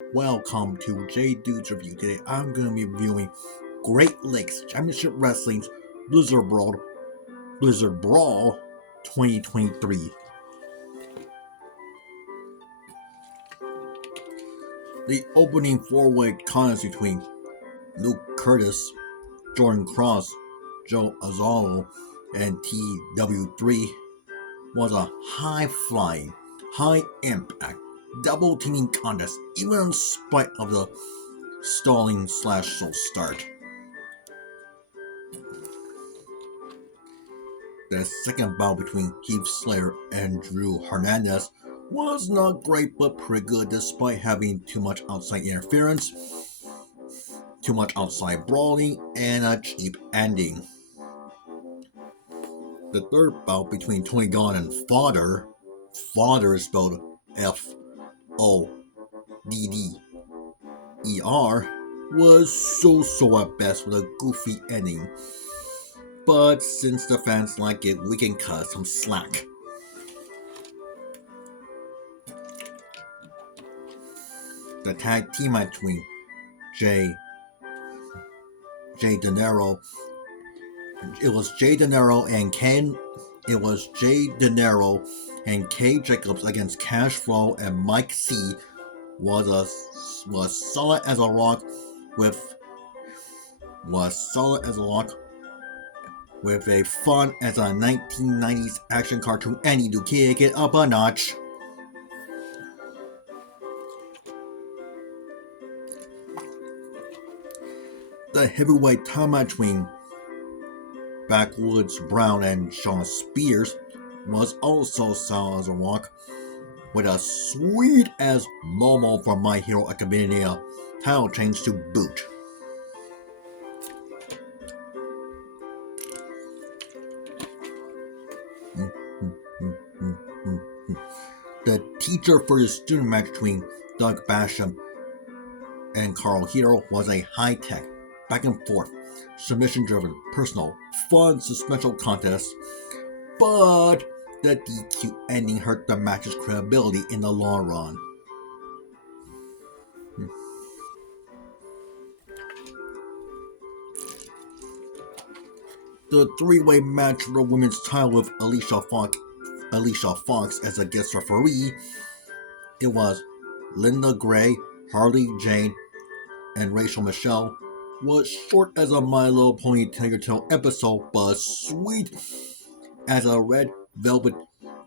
Welcome to J Dude's Review. Today I'm going to be reviewing Great Lakes Championship Wrestling's Blizzard Brawl 2023. The opening four-way contest between Luke Curtis, Jordan Cross, Joe Azzaro, and TW3 was a high-flying, high-impact, double-teaming contest, even in spite of the stalling/slow start. The second bout between Heath Slater and Drew Hernandez was not great but pretty good despite having too much outside interference, too much outside brawling, and a cheap ending. The third bout between Tony Khan and Fodder is spelled F-O-D-D-E-R, was so at best with a goofy ending. But since the fans like it, we can cut some slack. The tag team match between Jay De Niro and Kay Jacobs against Cash Flow and Mike C was solid as a rock with a fun as a 1990s action cartoon and need to kick it up a notch. The heavyweight title match between Backwoods Brown and Sean Spears was also solid as a rock, with a sweet as Momo from My Hero Academia title change to boot. The teacher for the student match between Doug Basham and Carl Hero was a high-tech, back and forth, submission-driven, personal, fun suspension contest, but the DQ ending hurt the match's credibility in the long run. The three-way match for the women's title with Alicia Fox as a guest referee, it was Linda Gray, Harley Jane, and Rachel Michelle, was short as a My Little Pony Tiger Tail episode, but sweet as a red velvet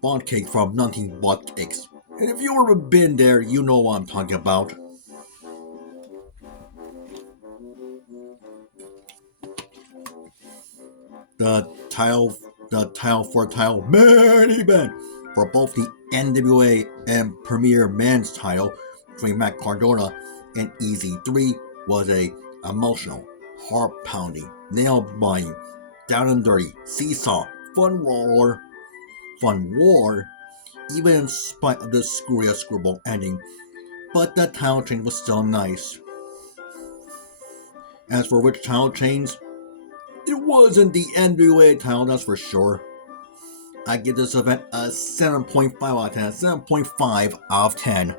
bond cake from 19 Bot Cakes. And if you've ever been there, you know what I'm talking about. The title main event for both the NWA and Premier Men's title between Matt Cardona and EZ3 was a emotional, heart-pounding, nail-biting, down and dirty, seesaw, fun war, even in spite of the screwball ending, but the title change was still nice. As for which title change, it wasn't the NWA title, that's for sure. I give this event a 7.5 out of 10, 7.5 out of 10.